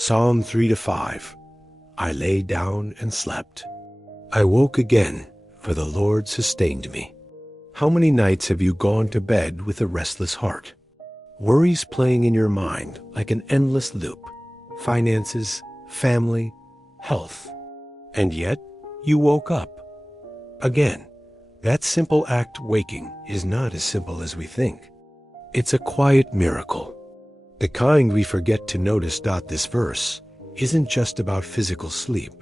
Psalm 3 to 5. I lay down and slept. I woke again, for the Lord sustained me. How many nights have you gone to bed with a restless heart? Worries playing in your mind like an endless loop. Finances, family, health. And yet, you woke up. Again, that simple act, waking, is not as simple as we think. It's a quiet miracle. The kind we forget to notice. This verse isn't just about physical sleep.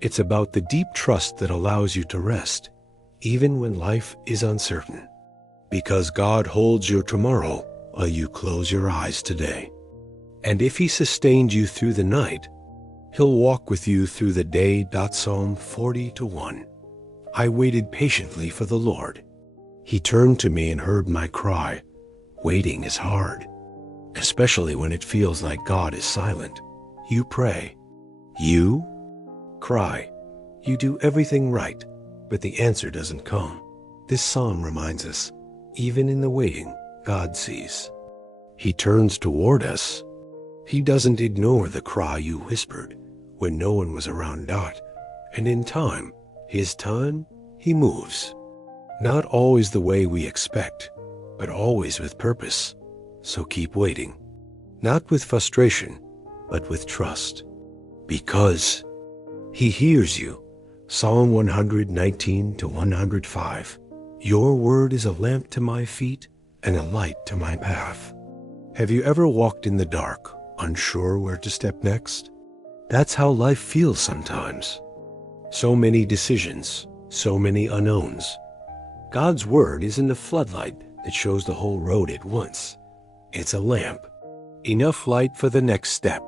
It's about the deep trust that allows you to rest, even when life is uncertain. Because God holds your tomorrow while you close your eyes today. And if He sustained you through the night, He'll walk with you through the day. Psalm 40 to 1. I waited patiently for the Lord. He turned to me and heard my cry. Waiting is hard, especially when it feels like God is silent. You pray. You cry. You do everything right, but the answer doesn't come. This psalm reminds us, even in the waiting, God sees. He turns toward us. He doesn't ignore the cry you whispered when no one was around. And in time, His time, He moves. Not always the way we expect, but always with purpose. So keep waiting. Not with frustration, but with trust. Because He hears you. Psalm 119 to 105. Your word is a lamp to my feet and a light to my path. Have you ever walked in the dark, unsure where to step next? That's how life feels sometimes. So many decisions, so many unknowns. God's word isn't a floodlight that shows the whole road at once. It's a lamp. Enough light for the next step.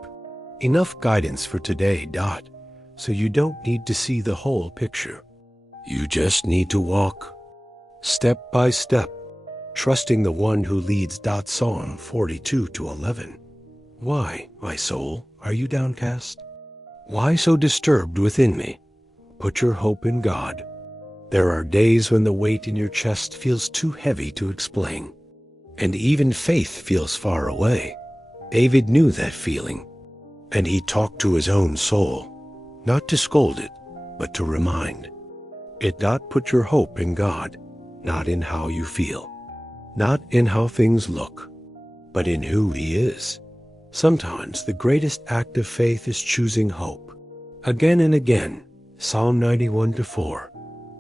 Enough guidance for today. So you don't need to see the whole picture. You just need to walk step by step, trusting the one who leads. Psalm 42 to 11. Why, my soul, are you downcast? Why so disturbed within me? Put your hope in God. There are days when the weight in your chest feels too heavy to explain, and even faith feels far away. David knew that feeling, and he talked to his own soul, not to scold it, but to remind it. Put your hope in God, not in how you feel, not in how things look, but in who He is. Sometimes the greatest act of faith is choosing hope. Again and again, Psalm 91 to 4.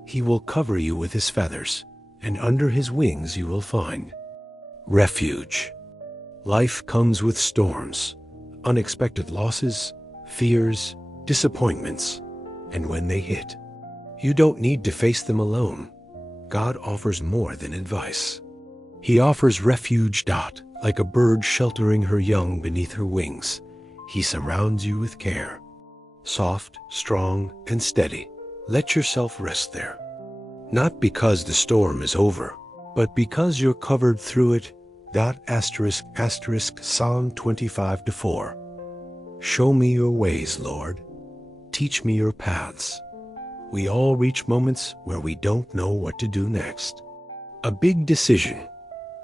He will cover you with His feathers, and under His wings you will find refuge. Life comes with storms, unexpected losses, fears, disappointments, and when they hit, you don't need to face them alone. God offers more than advice. He offers refuge. Like a bird sheltering her young beneath her wings, He surrounds you with care. Soft, strong, and steady. Let yourself rest there. Not because the storm is over, but because you're covered through it. Psalm 25 to 4. Show me your ways, Lord. Teach me your paths. We all reach moments where we don't know what to do next. A big decision,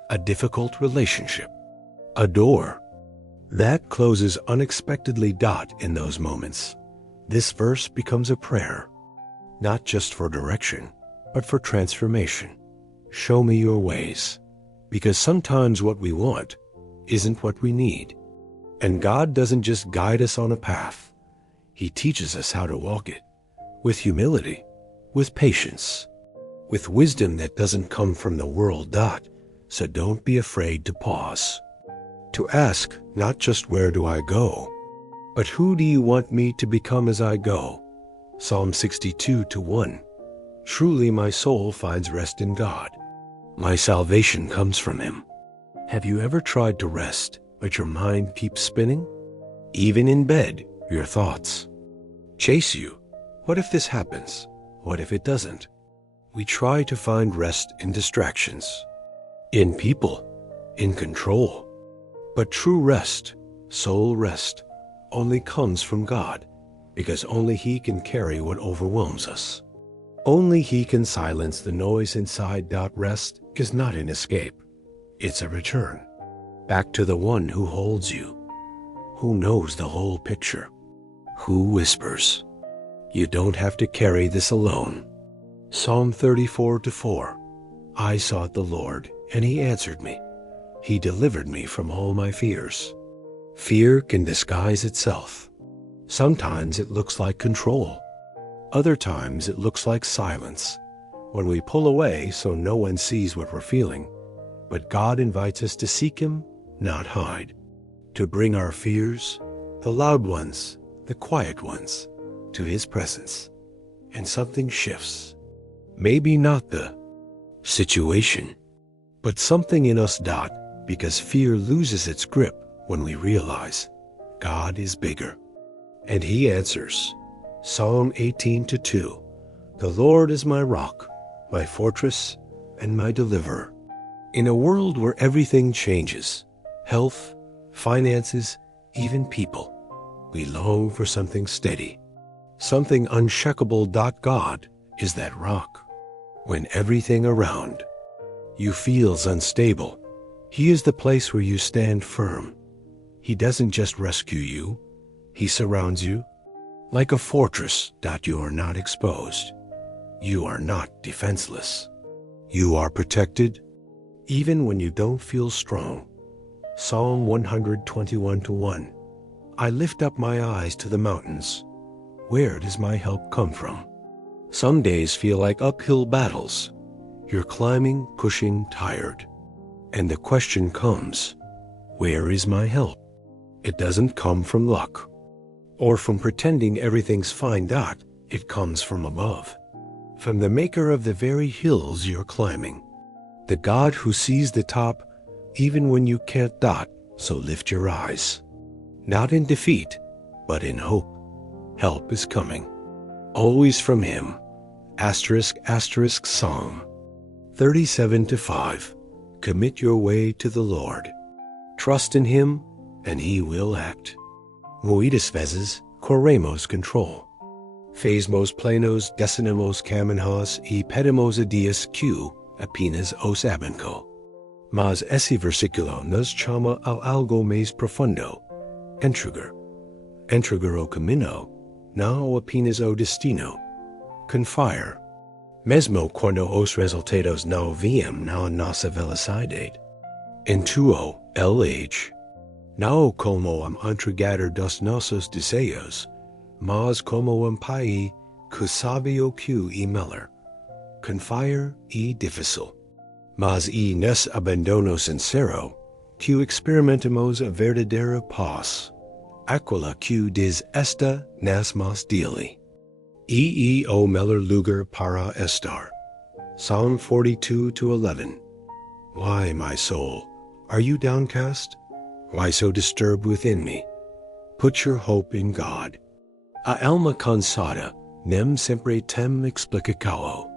a difficult relationship, a door that closes unexpectedly. In those moments, this verse becomes a prayer, not just for direction, but for transformation. Show me your ways, because sometimes what we want isn't what we need. And God doesn't just guide us on a path. He teaches us how to walk it, with humility, with patience, with wisdom that doesn't come from the world. So don't be afraid to pause, to ask not just where do I go, but who do you want me to become as I go? Psalm 62 to 1. Truly my soul finds rest in God. My salvation comes from Him. Have you ever tried to rest, but your mind keeps spinning? Even in bed, your thoughts chase you. What if this happens? What if it doesn't? We try to find rest in distractions, in people, in control. But true rest, soul rest, only comes from God, because only He can carry what overwhelms us. Only He can silence the noise inside. Rest is not an escape. It's a return back to the one who holds you, who knows the whole picture, who whispers, "You don't have to carry this alone." Psalm 34:4. I sought the Lord, and he answered me. He delivered me from all my fears. Fear can disguise itself. Sometimes it looks like control. Other times it looks like silence, when we pull away so no one sees what we're feeling. But God invites us to seek him, not hide, to bring our fears, the loud ones, the quiet ones, to his presence. And something shifts. Maybe not the situation, but something in us, because fear loses its grip when we realize God is bigger. And he answers. Psalm 18:2. The Lord is my rock, my fortress, and my deliverer. In a world where everything changes, health, finances, even people, we long for something steady, something unshakable. God is that rock. When everything around you feels unstable, he is the place where you stand firm. He doesn't just rescue you, he surrounds you. Like a fortress, you are not exposed. You are not defenseless. You are protected, even when you don't feel strong. Psalm 121:1. I lift up my eyes to the mountains. Where does my help come from? Some days feel like uphill battles. You're climbing, pushing, tired. And the question comes, where is my help? It doesn't come from luck or from pretending everything's fine. It comes from above, from the maker of the very hills you're climbing, the God who sees the top even when you can't. So lift your eyes, not in defeat, but in hope. Help is coming, always from him. Psalm 37:5. Commit your way to the Lord. Trust in him, and he will act. Moitas vezes corremos control. Phasmos plenos decimos caminhos e pedimos a Dios que apenas os abanco. Mas esse versículo nos chama ao algo mais profundo. Entregar o caminho, não apenas o destino. Confiar, mesmo quando os resultados não vêm na nossa velocidade. Intuo LH, não como entregar dos nossos desejos, mas como pai que sabe o que é melhor. Confiar é difícil, mas é nesse abandono sincero que experimentamos a verdadeira paz, aquela que diz esta nas mãos dele. O melhor lugar para estar. Psalm 42:11. Why, my soul, are you downcast? Why so disturbed within me? Put your hope in God. A alma cansada nem sempre tem explicação.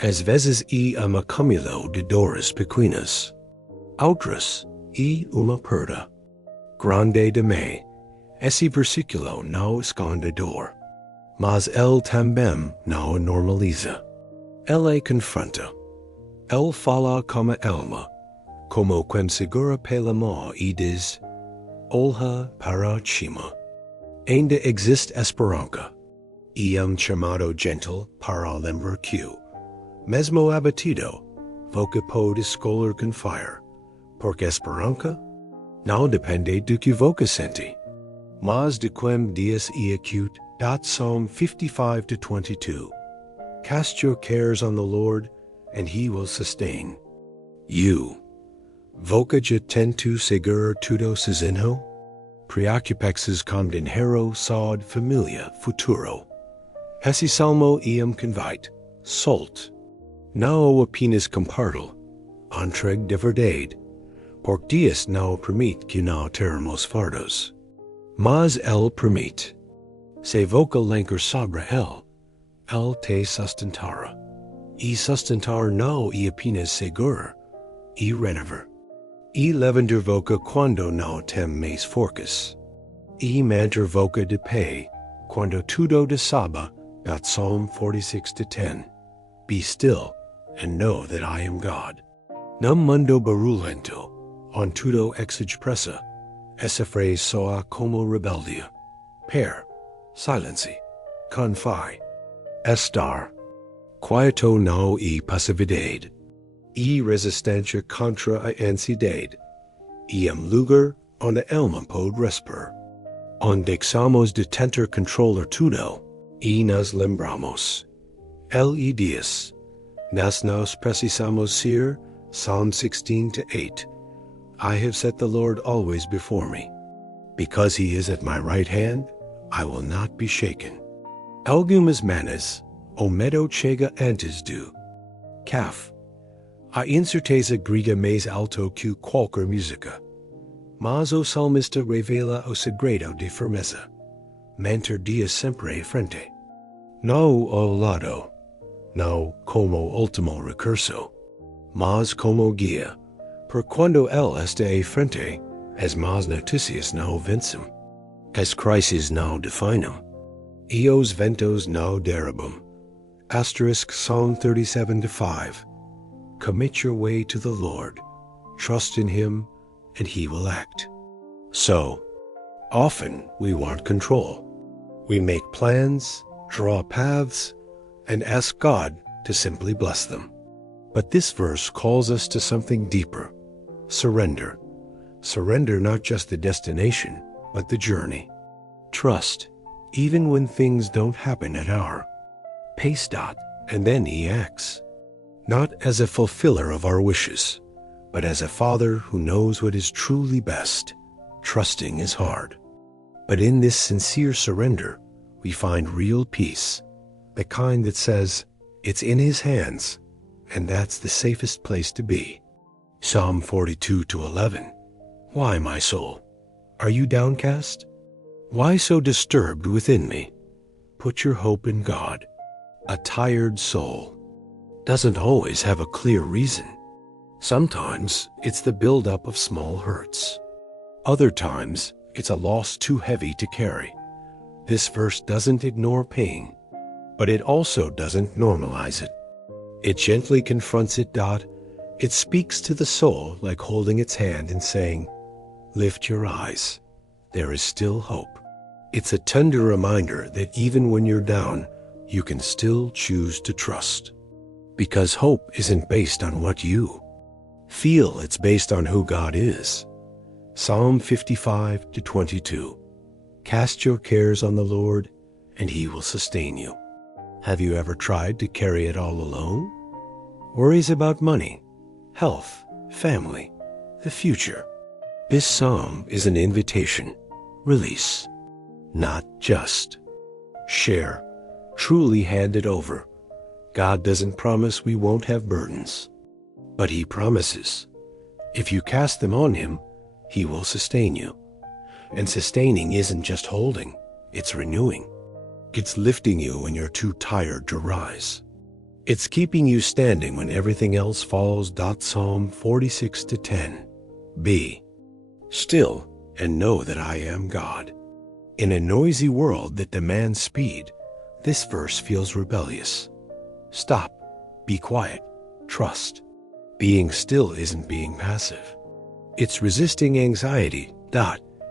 Às vezes é uma acúmulo de dores pequenas. Outras é uma perda grande demais. Esse versículo não esconde dor, mas ele também não normaliza. Ele confronta. Ele fala como alma, como quem segura pela mão e diz, olha para cima. Ainda existe esperança. E chamado gentle para lembrar que, mesmo abatido, você pode escolher confiar, porque esperança não depende do que você sente, mas de quem Deus é acute. Psalm 55:22. Cast your cares on the Lord, and he will sustain you. Voca de tento seguro tudo sozinho? Preocupações com dinheiro, saúde, família, futuro. Esse salmo convite, solte. Não apenas compartilhe, entregue de verdade, porque Deus não permite que não termos fardos. Mas ele permite. Se voca lenker sobre ele te sustentará. E sustentar não é apenas seguro, e renovar. E levantar voca quando não tem mais forças. E manter voca de pé quando tudo desaba. Psalm 46:10. Be still and know that I am God. Num mundo barulhento, on tudo exige pressa. Essa soa como rebeldia. Per. Silency. Confi. Estar. Quieto não e passividade. E resistencia contra a ansiedade. Iam lugar onde alma pod resper. Onde somos detentor controller tudo. E nos lembramos. L.E. Dias. Nas nos precisamos ser. Psalm 16:8. I have set the Lord always before me. Because he is at my right hand, I will not be shaken. Algumas manas, o medo chega antes do. Caf. A incerteza grita mais alto que qualquer música. Mas o salmista revela o segredo de firmeza. Manter dia sempre frente. No ao lado. No como último recurso. Mas como guia. Por quando él está frente, as más noticias não vencem. As crises não definam. E os ventos não derrubam. Asterisk Psalm 37:5. Commit your way to the Lord. Trust in him, and he will act. So, often we want control. We make plans, draw paths, and ask God to simply bless them. But this verse calls us to something deeper. Surrender. Surrender not just the destination, but the journey. Trust, even when things don't happen at our pace. And then he acts. Not as a fulfiller of our wishes, but as a father who knows what is truly best. Trusting is hard. But in this sincere surrender, we find real peace, the kind that says, it's in his hands, and that's the safest place to be. Psalm 42:11. Why, my soul, are you downcast? Why so disturbed within me? Put your hope in God. A tired soul doesn't always have a clear reason. Sometimes it's the buildup of small hurts. Other times it's a loss too heavy to carry. This verse doesn't ignore pain, but it also doesn't normalize it. It gently confronts it. It speaks to the soul like holding its hand and saying, lift your eyes. There is still hope. It's a tender reminder that even when you're down, you can still choose to trust. Because hope isn't based on what you feel, it's based on who God is. Psalm 55:22. Cast your cares on the Lord, and he will sustain you. Have you ever tried to carry it all alone? Worries about money, health, family, the future. This psalm is an invitation. Release, not just share. Truly hand it over. God doesn't promise we won't have burdens, but he promises if you cast them on him, he will sustain you. And sustaining isn't just holding, it's renewing. It's lifting you when you're too tired to rise. It's keeping you standing when everything else falls. Psalm 46:10. Be still and know that I am God. In a noisy world that demands speed, this verse feels rebellious. Stop, be quiet, trust. Being still isn't being passive. It's resisting anxiety.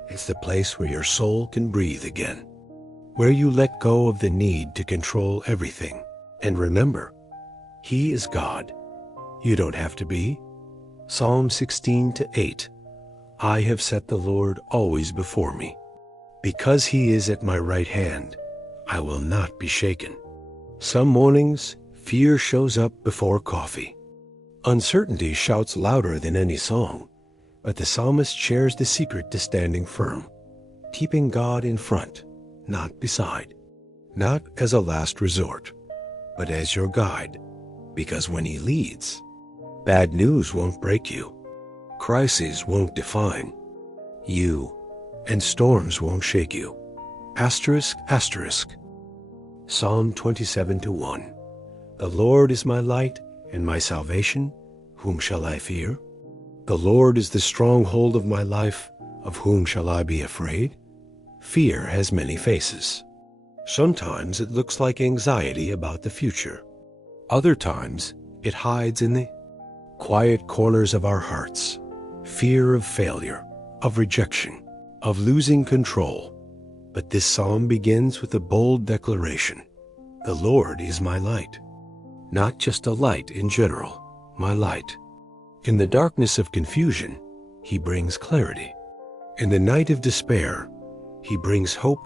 It's the place where your soul can breathe again, where you let go of the need to control everything. And remember, he is God. You don't have to be. Psalm 16:8. I have set the Lord always before me. Because he is at my right hand, I will not be shaken. Some mornings, fear shows up before coffee. Uncertainty shouts louder than any song, but the psalmist shares the secret to standing firm, keeping God in front, not beside, not as a last resort, but as your guide, because when he leads, bad news won't break you, crises won't define you, and storms won't shake you. Asterisk, asterisk. Psalm 27:1. The Lord is my light and my salvation. Whom shall I fear? The Lord is the stronghold of my life. Of whom shall I be afraid? Fear has many faces. Sometimes it looks like anxiety about the future. Other times it hides in the quiet corners of our hearts. Fear of failure, of rejection, of losing control. But this psalm begins with a bold declaration. The Lord is my light. Not just a light in general, my light. In the darkness of confusion, he brings clarity. In the night of despair, he brings hope.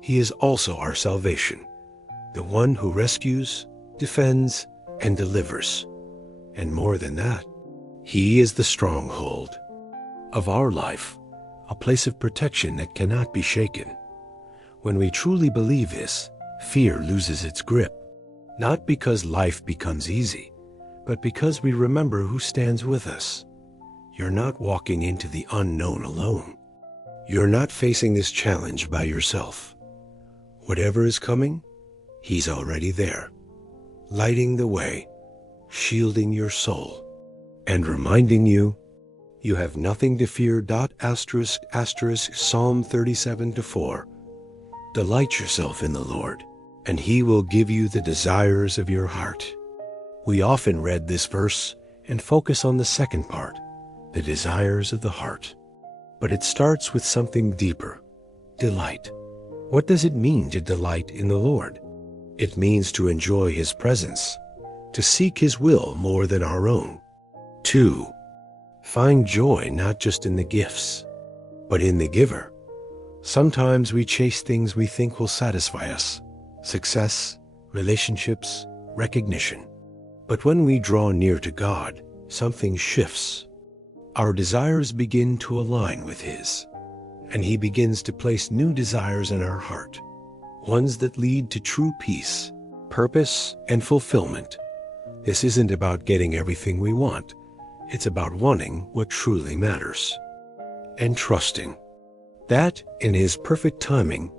He is also our salvation, the one who rescues, defends, and delivers. And more than that, he is the stronghold of our life, a place of protection that cannot be shaken. When we truly believe this, fear loses its grip, not because life becomes easy, but because we remember who stands with us. You're not walking into the unknown alone. You're not facing this challenge by yourself. Whatever is coming, he's already there, lighting the way, shielding your soul, and reminding you, you have nothing to fear. Psalm 37:4. Delight yourself in the Lord, and he will give you the desires of your heart. We often read this verse and focus on the second part, the desires of the heart. But it starts with something deeper, delight. What does it mean to delight in the Lord? It means to enjoy his presence, to seek his will more than our own. 2. Find joy not just in the gifts, but in the giver. Sometimes we chase things we think will satisfy us, success, relationships, recognition. But when we draw near to God, something shifts. Our desires begin to align with his, and he begins to place new desires in our heart, ones that lead to true peace, purpose, and fulfillment. This isn't about getting everything we want. It's about wanting what truly matters and trusting that in his perfect timing,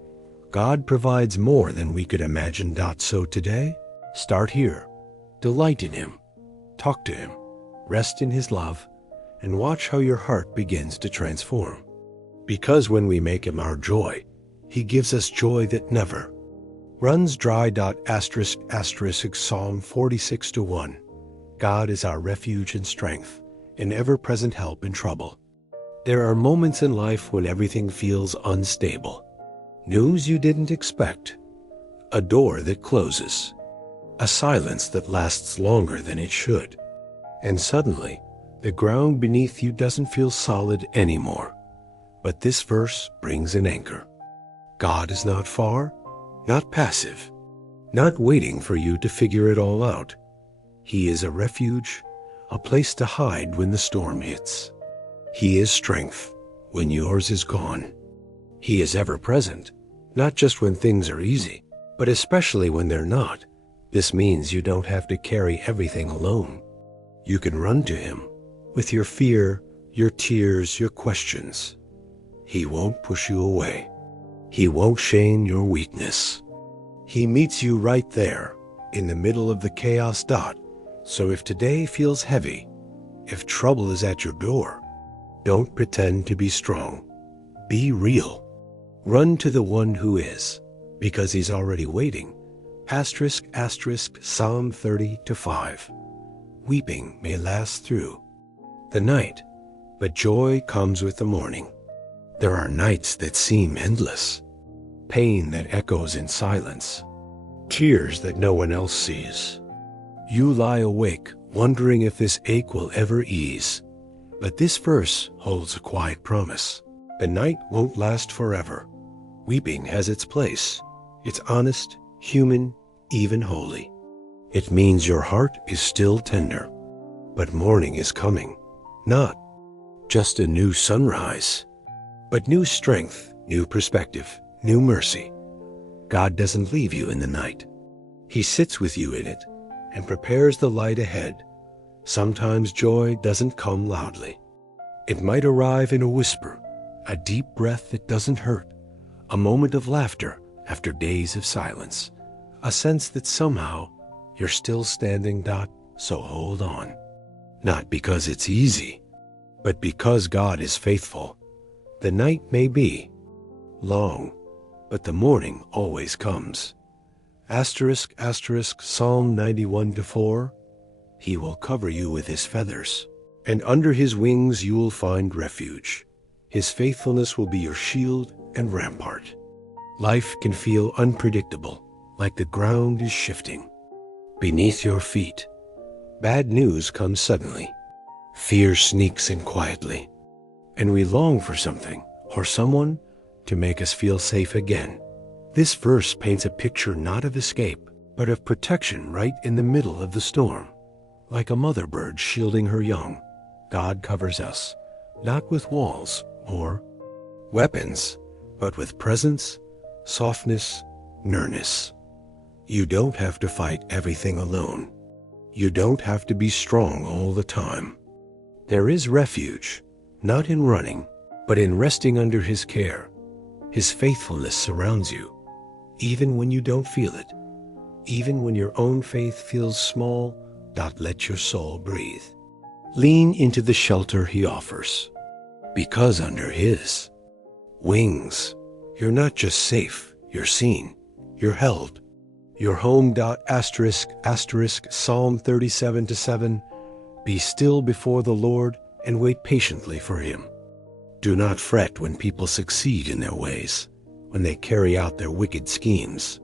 God provides more than we could imagine. So today, start here. Delight in him, talk to him, rest in his love, and watch how your heart begins to transform. Because when we make him our joy, he gives us joy that never runs dry. Psalm 46:1. God is our refuge and strength, an ever-present help in trouble. There are moments in life when everything feels unstable. News you didn't expect, a door that closes, a silence that lasts longer than it should. And suddenly, the ground beneath you doesn't feel solid anymore. But this verse brings an anchor. God is not far, not passive, not waiting for you to figure it all out. He is a refuge, a place to hide when the storm hits. He is strength when yours is gone. He is ever present, not just when things are easy, but especially when they're not. This means you don't have to carry everything alone. You can run to him with your fear, your tears, your questions. He won't push you away. He won't shame your weakness. He meets you right there in the middle of the chaos. So if today feels heavy, if trouble is at your door, don't pretend to be strong. Be real. Run to the one who is, because he's already waiting. Psalm 30:5. Weeping may last through the night, but joy comes with the morning. There are nights that seem endless, pain that echoes in silence, tears that no one else sees. You lie awake, wondering if this ache will ever ease. But this verse holds a quiet promise. The night won't last forever. Weeping has its place. It's honest, human, even holy. It means your heart is still tender. But morning is coming. Not just a new sunrise, but new strength, new perspective, new mercy. God doesn't leave you in the night. He sits with you in it and prepares the light ahead. Sometimes joy doesn't come loudly. It might arrive in a whisper, a deep breath that doesn't hurt, a moment of laughter after days of silence, a sense that somehow you're still standing. So hold on. Not because it's easy, but because God is faithful. The night may be long, but the morning always comes. Psalm 91:4. He will cover you with his feathers, and under his wings you will find refuge. His faithfulness will be your shield and rampart. Life can feel unpredictable, like the ground is shifting beneath your feet. Bad news comes suddenly. Fear sneaks in quietly, and we long for something or someone to make us feel safe again. This verse paints a picture not of escape, but of protection right in the middle of the storm. Like a mother bird shielding her young, God covers us, not with walls or weapons, but with presence, softness, nearness. You don't have to fight everything alone. You don't have to be strong all the time. There is refuge, not in running, but in resting under His care. His faithfulness surrounds you, even when you don't feel it. Even when your own faith feels small, let your soul breathe. Lean into the shelter He offers, because under His wings, you're not just safe, you're seen, you're held. Your home. Psalm 37:7. Be still before the Lord and wait patiently for Him. Do not fret when people succeed in their ways, when they carry out their wicked schemes.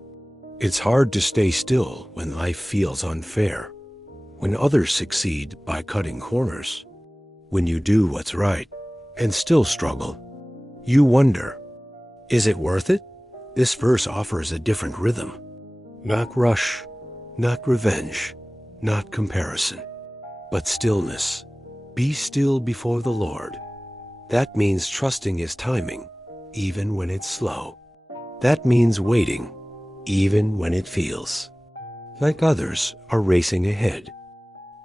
It's hard to stay still when life feels unfair, when others succeed by cutting corners, when you do what's right and still struggle. You wonder, is it worth it? This verse offers a different rhythm. Not rush, not revenge, not comparison, but stillness. Be still before the Lord. That means trusting His timing, even when it's slow. That means waiting, even when it feels like others are racing ahead.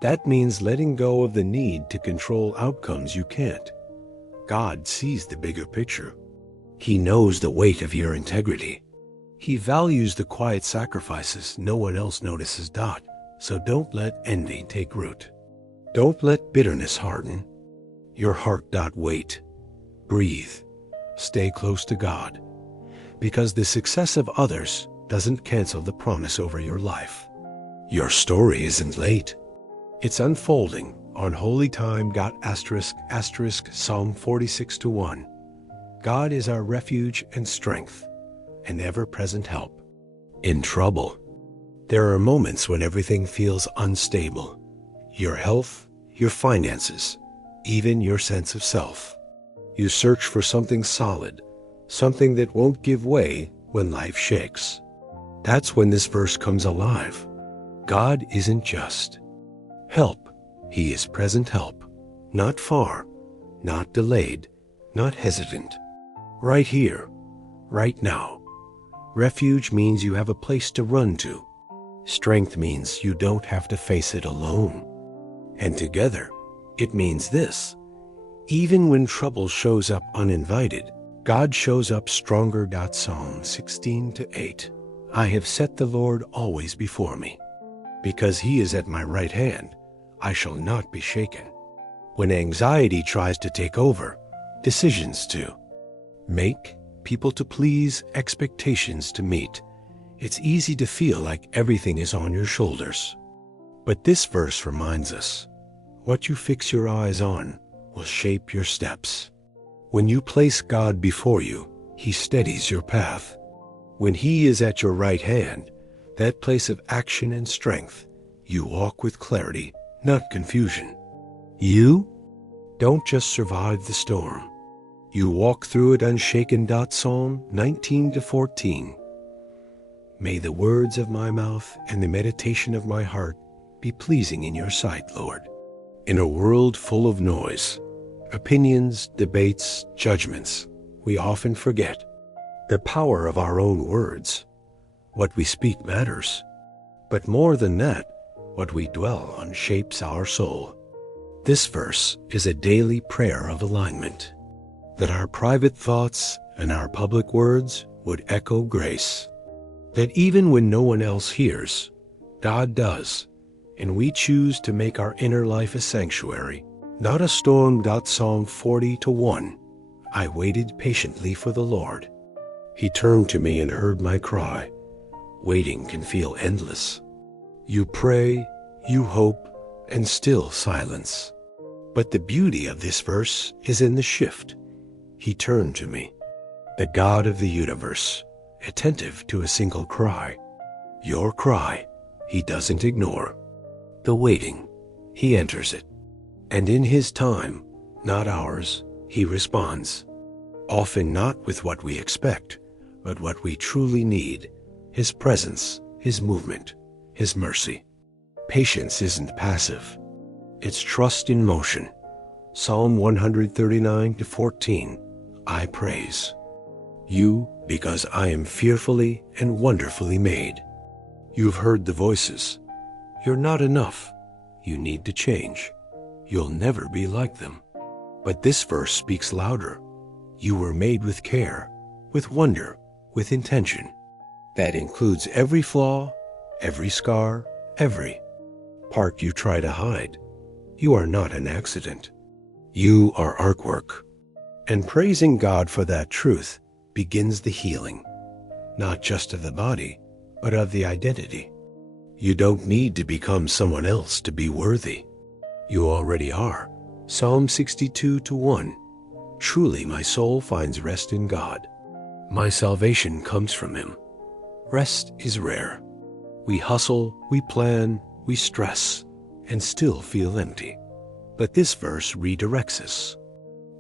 That means letting go of the need to control outcomes you can't. God sees the bigger picture. He knows the weight of your integrity. He values the quiet sacrifices no one else notices. So don't let envy take root. Don't let bitterness harden your heart. Wait, breathe, stay close to God, because the success of others doesn't cancel the promise over your life. Your story isn't late. It's unfolding on holy time. Psalm 46:1. God is our refuge and strength, an ever-present help in trouble. There are moments when everything feels unstable. Your health, your finances, even your sense of self. You search for something solid, something that won't give way when life shakes. That's when this verse comes alive. God isn't just help. He is present help. Not far, not delayed, not hesitant. Right here, right now. Refuge means you have a place to run to. Strength means you don't have to face it alone. And together, it means this. Even when trouble shows up uninvited, God shows up stronger. Psalm 16:8. I have set the Lord always before me. Because He is at my right hand, I shall not be shaken. When anxiety tries to take over, decisions to make, people to please, expectations to meet, it's easy to feel like everything is on your shoulders. But this verse reminds us, what you fix your eyes on will shape your steps. When you place God before you, He steadies your path. When He is at your right hand, that place of action and strength, you walk with clarity, not confusion. You don't just survive the storm. You walk through it unshaken. Psalm 19:14. May the words of my mouth and the meditation of my heart be pleasing in your sight, Lord. In a world full of noise, opinions, debates, judgments, we often forget the power of our own words. What we speak matters. But more than that, what we dwell on shapes our soul. This verse is a daily prayer of alignment, that our private thoughts and our public words would echo grace. That even when no one else hears, God does, and we choose to make our inner life a sanctuary, not a storm. Psalm 40:1. I waited patiently for the Lord. He turned to me and heard my cry. Waiting can feel endless. You pray, you hope, and still silence. But the beauty of this verse is in the shift. He turned to me, the God of the universe, attentive to a single cry. Your cry, he doesn't ignore. The waiting, he enters it. And in his time, not ours, he responds. Often not with what we expect, but what we truly need. His presence, his movement, his mercy. Patience isn't passive. It's trust in motion. Psalm 139-14. I praise you because I am fearfully and wonderfully made. You've heard the voices. You're not enough. You need to change. You'll never be like them. But this verse speaks louder. You were made with care, with wonder, with intention. That includes every flaw, every scar, every part you try to hide. You are not an accident. You are artwork. And praising God for that truth begins the healing, not just of the body, but of the identity. You don't need to become someone else to be worthy. You already are. Psalm 62-1. Truly my soul finds rest in God. My salvation comes from him. Rest is rare. We hustle, we plan, we stress, and still feel empty. But this verse redirects us.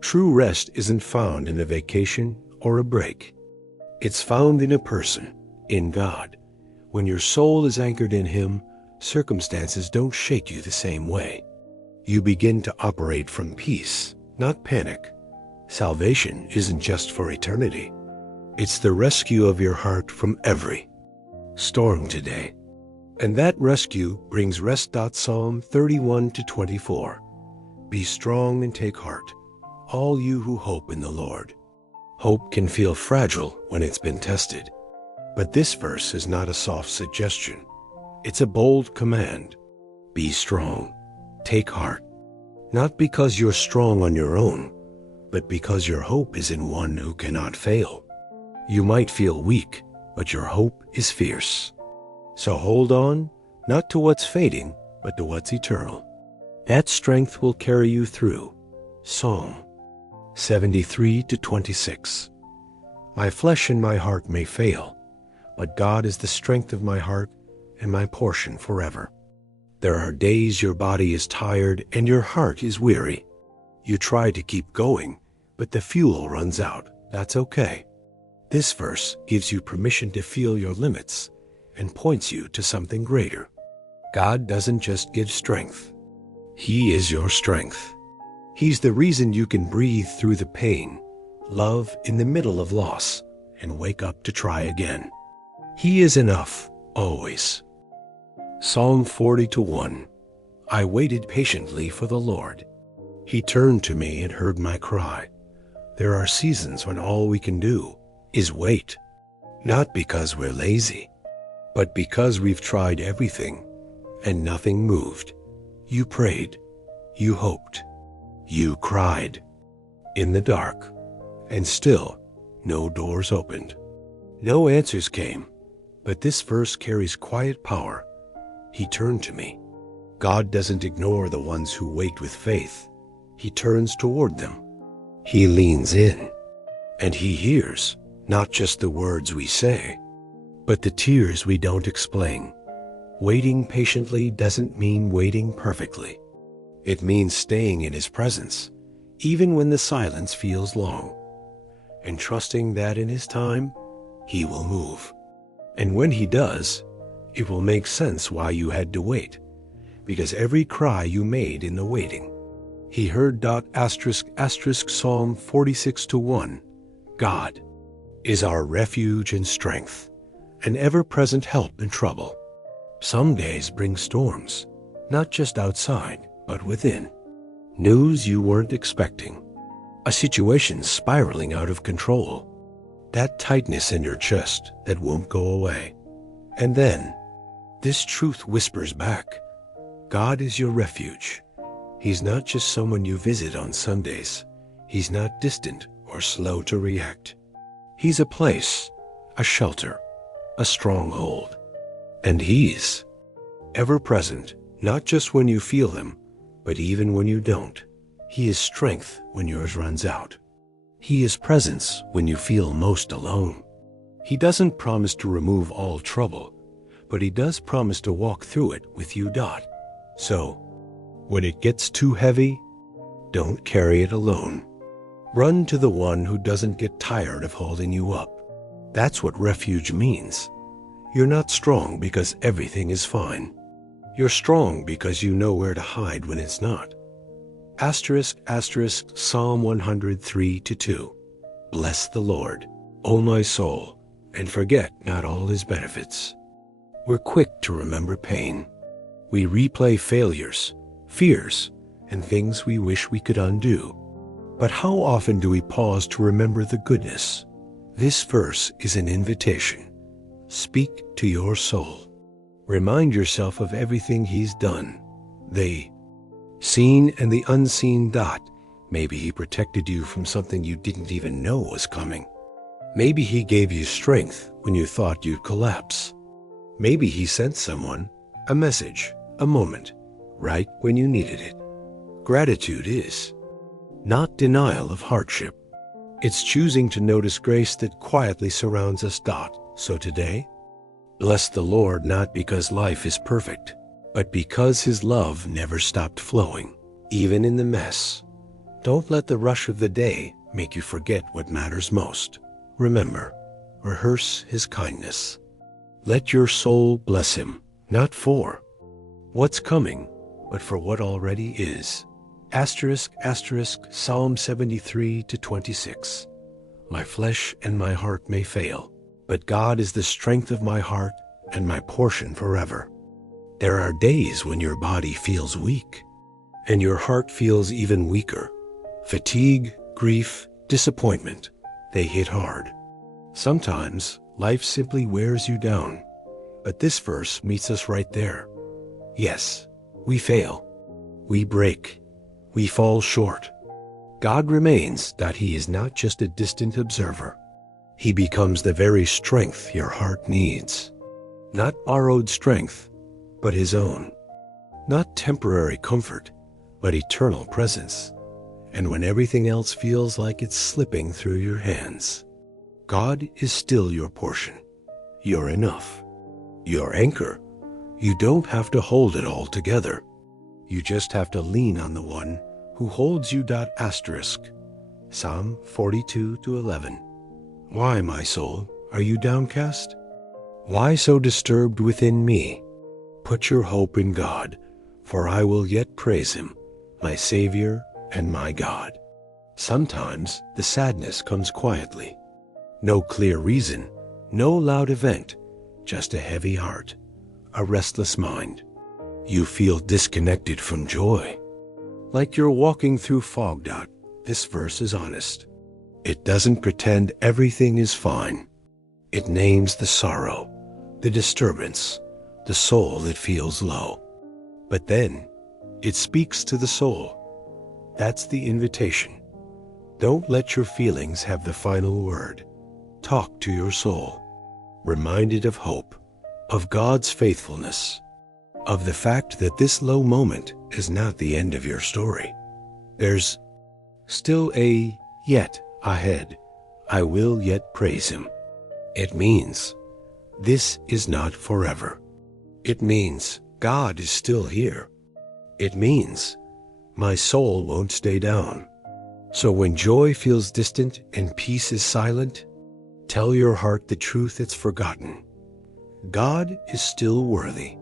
True rest isn't found in a vacation or a break. It's found in a person, in God. When your soul is anchored in him, circumstances don't shake you the same way. You begin to operate from peace, not panic. Salvation isn't just for eternity. It's the rescue of your heart from every storm today. And that rescue brings rest. Psalm 31-24. Be strong and take heart, all you who hope in the Lord. Hope can feel fragile when it's been tested. But this verse is not a soft suggestion. It's a bold command. Be strong. Take heart. Not because you're strong on your own, but because your hope is in one who cannot fail. You might feel weak, but your hope is fierce. So hold on, not to what's fading, but to what's eternal. That strength will carry you through. Psalm 73-26. My flesh and my heart may fail, but God is the strength of my heart and my portion forever. There are days your body is tired and your heart is weary. You try to keep going, but the fuel runs out. That's okay. This verse gives you permission to feel your limits and points you to something greater. God doesn't just give strength. He is your strength. He's the reason you can breathe through the pain, love in the middle of loss, and wake up to try again. He is enough, always. Psalm 40-1. I waited patiently for the Lord. He turned to me and heard my cry. There are seasons when all we can do is wait, not because we're lazy, but because we've tried everything and nothing moved. You prayed, you hoped, you cried in the dark, and still no doors opened. No answers came, but this verse carries quiet power. He turned to me. God doesn't ignore the ones who wait with faith. He turns toward them. He leans in, and he hears not just the words we say, but the tears we don't explain. Waiting patiently doesn't mean waiting perfectly. It means staying in his presence, even when the silence feels long, and trusting that in his time, he will move. And when he does, it will make sense why you had to wait, because every cry you made in the waiting, he heard. Psalm 46-1. God is our refuge and strength, an ever-present help in trouble. Some days bring storms, not just outside, but within. News you weren't expecting. A situation spiraling out of control. That tightness in your chest that won't go away. And then, this truth whispers back. God is your refuge. He's not just someone you visit on Sundays. He's not distant or slow to react. He's a place, a shelter, a stronghold. And he's ever present, not just when you feel him, but even when you don't. He is strength when yours runs out. He is presence when you feel most alone. He doesn't promise to remove all trouble, but he does promise to walk through it with you. So, when it gets too heavy, don't carry it alone. Run to the one who doesn't get tired of holding you up. That's what refuge means. You're not strong because everything is fine. You're strong because you know where to hide when it's not. *** Psalm 103:2. Bless the Lord, O my soul, and forget not all his benefits. We're quick to remember pain. We replay failures, fears, and things we wish we could undo. But how often do we pause to remember the goodness? This verse is an invitation. Speak to your soul. Remind yourself of everything he's done. The seen and the unseen. Maybe he protected you from something you didn't even know was coming. Maybe he gave you strength when you thought you'd collapse. Maybe he sent someone, a message, a moment, right when you needed it. Gratitude is not denial of hardship. It's choosing to notice grace that quietly surrounds us. So today, bless the Lord not because life is perfect, but because his love never stopped flowing, even in the mess. Don't let the rush of the day make you forget what matters most. Remember, rehearse his kindness. Let your soul bless him, not for what's coming, but for what already is. *** Psalm 73:26. My flesh and my heart may fail, but God is the strength of my heart and my portion forever. There are days when your body feels weak, and your heart feels even weaker. Fatigue, grief, disappointment, they hit hard. Sometimes life simply wears you down, but this verse meets us right there. Yes, we fail, we break, we fall short. God remains that he is not just a distant observer. He becomes the very strength your heart needs. Not borrowed strength, but his own. Not temporary comfort, but eternal presence. And when everything else feels like it's slipping through your hands, God is still your portion. You're enough. Your anchor. You don't have to hold it all together. You just have to lean on the one who holds you. ** Psalm 42:11. Why, my soul, are you downcast? Why so disturbed within me? Put your hope in God, for I will yet praise him, my Savior and my God. Sometimes the sadness comes quietly. No clear reason, no loud event, just a heavy heart, a restless mind. You feel disconnected from joy, like you're walking through fog. This verse is honest. It doesn't pretend everything is fine. It names the sorrow, the disturbance, the soul that feels low. But then it speaks to the soul. That's the invitation. Don't let your feelings have the final word. Talk to your soul, reminded of hope, of God's faithfulness, of the fact that this low moment is not the end of your story. There's still a yet ahead. I will yet praise him. It means this is not forever. It means God is still here. It means my soul won't stay down. So when joy feels distant and peace is silent, tell your heart the truth it's forgotten. God is still worthy,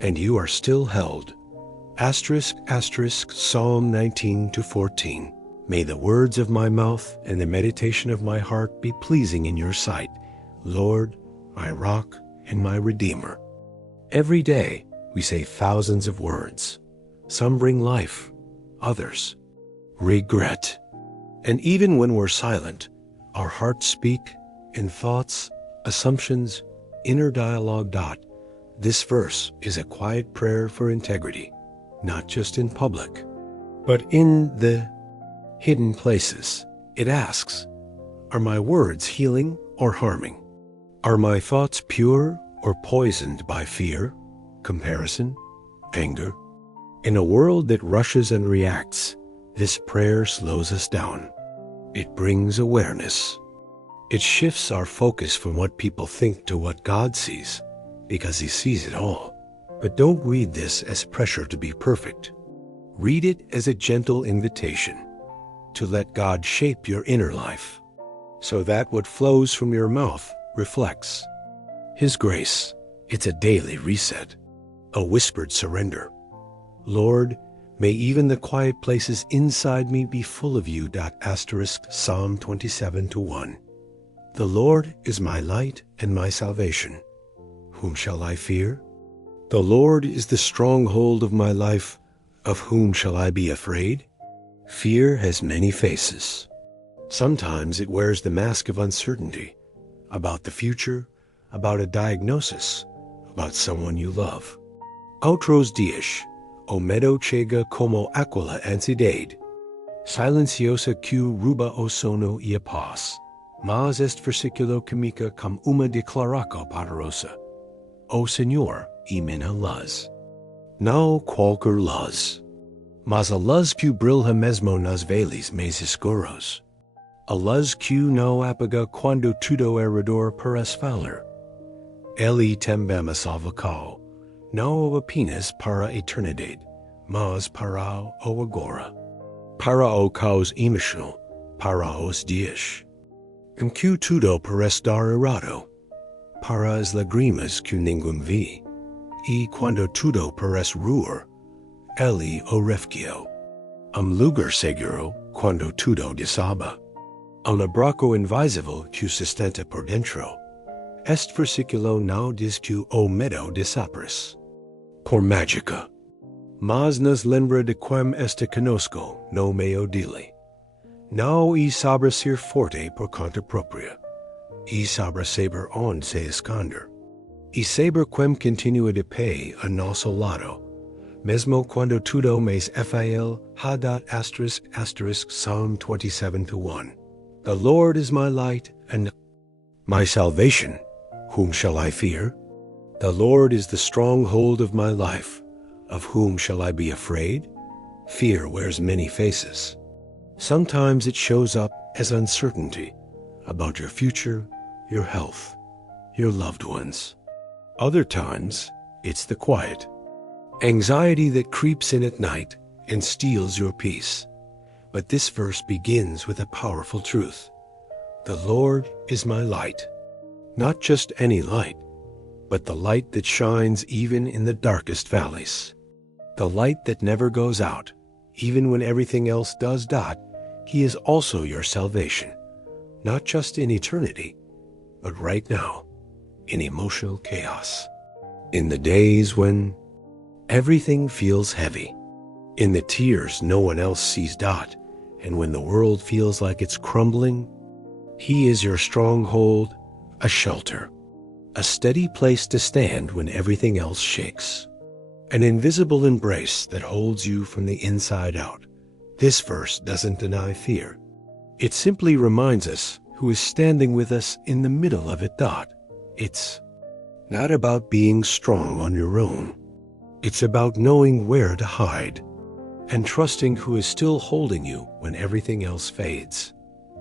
and you are still held. ** Psalm 19:14. May the words of my mouth and the meditation of my heart be pleasing in your sight, Lord, my rock and my redeemer. Every day we say thousands of words. Some bring life, others regret. And even when we're silent, our hearts speak in thoughts, assumptions, inner dialogue. This verse is a quiet prayer for integrity, not just in public, but in the hidden places. It asks, are my words healing or harming? Are my thoughts pure or poisoned by fear, comparison, anger? In a world that rushes and reacts, this prayer slows us down. It brings awareness. It shifts our focus from what people think to what God sees, because He sees it all. But don't read this as pressure to be perfect. Read it as a gentle invitation to let God shape your inner life, so that what flows from your mouth reflects His grace. It's a daily reset, a whispered surrender. Lord, may even the quiet places inside me be full of you. Psalm 27:1. The Lord is my light and my salvation. Whom shall I fear? The Lord is the stronghold of my life. Of whom shall I be afraid? Fear has many faces. Sometimes it wears the mask of uncertainty about the future, about a diagnosis, about someone you love. Outros dias, o medo chega como aquila ansiedade. Silenciosa que ruba o sono e a paz. Mas este versículo comica como uma declaração poderosa. O Senhor e minha luz. Não qualquer luz, mas a luz que brilha mesmo nas vales mais escuros. A luz que não apaga quando tudo ao redor parece falhar. Ele também a salvação, não apenas para a eternidade, mas para o agora. Para o caos emocional, para os dias em que tudo parece dar errado, para as lágrimas que ninguém vê, e quando tudo parece ruir, ele o refugio. Lugar seguro quando tudo desaba. Abraço invisível que sustenta por dentro. Este versículo não diz que o medo desaparece por mágica, mas nos lembra de quem este conosco no meio dele. Não e saber ser forte por conta própria, e saber onde se esconder, e saber quem continua de pé a nosso lado, mesmo quando tudo mais fail. Psalm 27:1. The Lord is my light and my salvation. Whom shall I fear? The Lord is the stronghold of my life. Of whom shall I be afraid? Fear wears many faces. Sometimes it shows up as uncertainty about your future, your health, your loved ones. Other times, it's the quiet anxiety that creeps in at night and steals your peace. But this verse begins with a powerful truth. The Lord is my light. Not just any light, but the light that shines even in the darkest valleys. The light that never goes out, even when everything else does. He is also your salvation, not just in eternity, but right now, in emotional chaos. In the days when everything feels heavy, in the tears no one else sees. And when the world feels like it's crumbling, He is your stronghold, a shelter, a steady place to stand when everything else shakes, an invisible embrace that holds you from the inside out. This verse doesn't deny fear. It simply reminds us who is standing with us in the middle of it. It's not about being strong on your own. It's about knowing where to hide and trusting who is still holding you when everything else fades.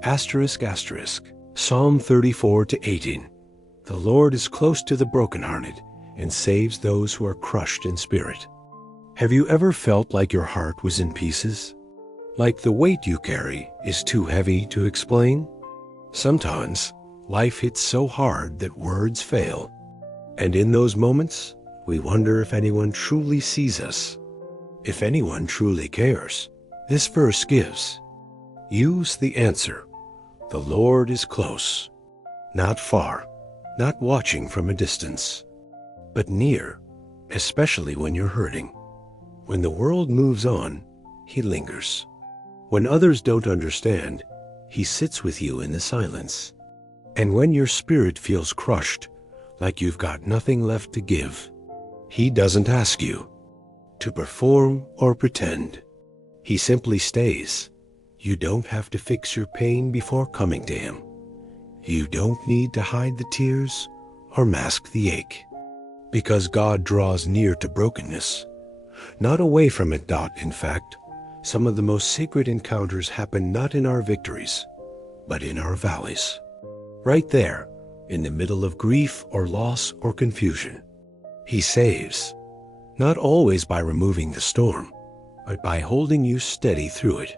Psalm 34:18. The Lord is close to the brokenhearted and saves those who are crushed in spirit. Have you ever felt like your heart was in pieces? Like the weight you carry is too heavy to explain? Sometimes life hits so hard that words fail. And in those moments, we wonder if anyone truly sees us, if anyone truly cares. This verse gives Use the answer. The Lord is close, not far, not watching from a distance, but near, especially when you're hurting. When the world moves on, He lingers. When others don't understand, He sits with you in the silence. And when your spirit feels crushed, like you've got nothing left to give, He doesn't ask you to perform or pretend. He simply stays. You don't have to fix your pain before coming to Him. You don't need to hide the tears or mask the ache, because God draws near to brokenness, not away from it. In fact, some of the most sacred encounters happen not in our victories, but in our valleys. Right there, in the middle of grief or loss or confusion. He saves, not always by removing the storm, but by holding you steady through it.